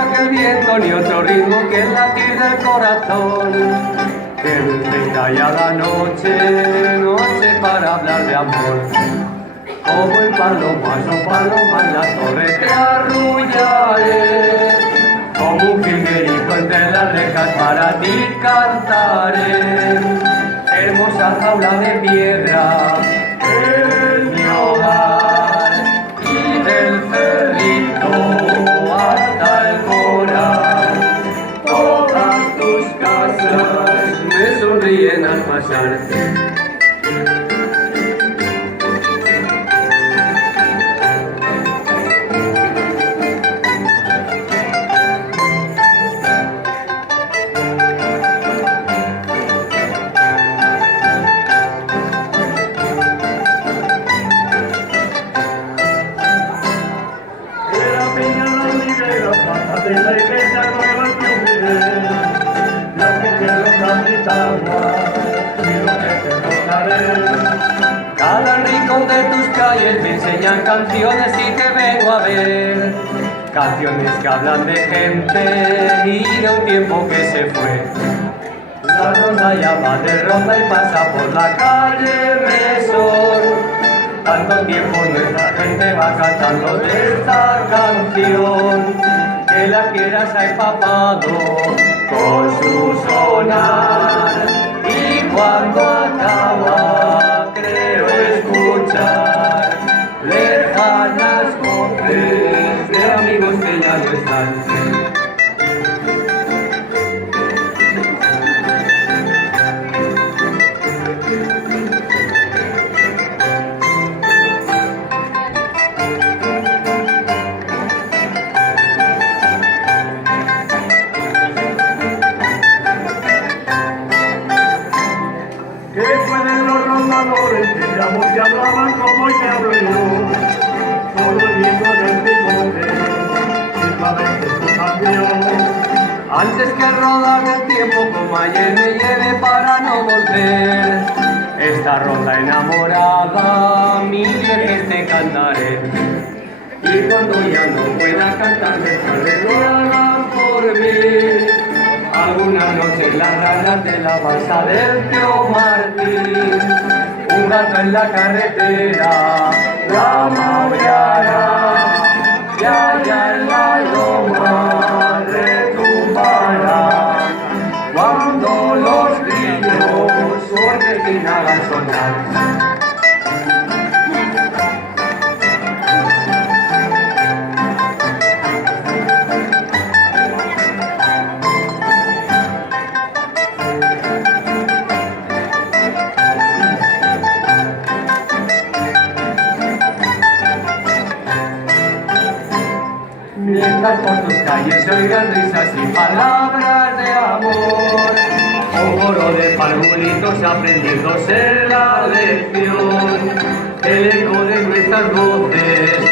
aquel viento ni otro ritmo que el latir del corazón. Que dulce ya la noche, noche para hablar de amor. Como el paloma en la torre te arrullaré. Como un jilguerito entre las rejas para ti cantaré. Hermosa jaula de piedra es mi hogar, y del cerrito hasta el coral todas tus casas me sonríen al pasar. De la iglesia nueva que uniré, lo que quiero es mi agua y lo que te tocaré. Cada rincón de tus calles me enseñan canciones y te vengo a ver. Canciones que hablan de gente y de un tiempo que se fue. La ronda ya va de ronda y pasa por la calle Mesor. Tanto tiempo nuestra gente va cantando de esta canción. Que la quieras ha empapado con su sonar, y cuando acaba creo escuchar lejanas voces de amigos que ya no están. ¿Qué pueden los rondadores que llamo que hablaban como hoy te hablo yo? Solo el viento del bigote, simplemente tu canción. Antes que rodar el tiempo como ayer me lleve para no volver. Esta ronda enamorada, mil veces te cantaré. Y cuando ya no pueda cantar, tal vez lo hagan por mí. Algunas noches las ranas de la balsa del tío Martín. Un gato en la carretera la maullará, y allá en la loma retumbará. Cuando los grillos suenen sin hagan sonar. Mientras por tus calles se oigan risas y palabras de amor, un coro de parvulitos aprendiéndose la lección, el eco de nuestras voces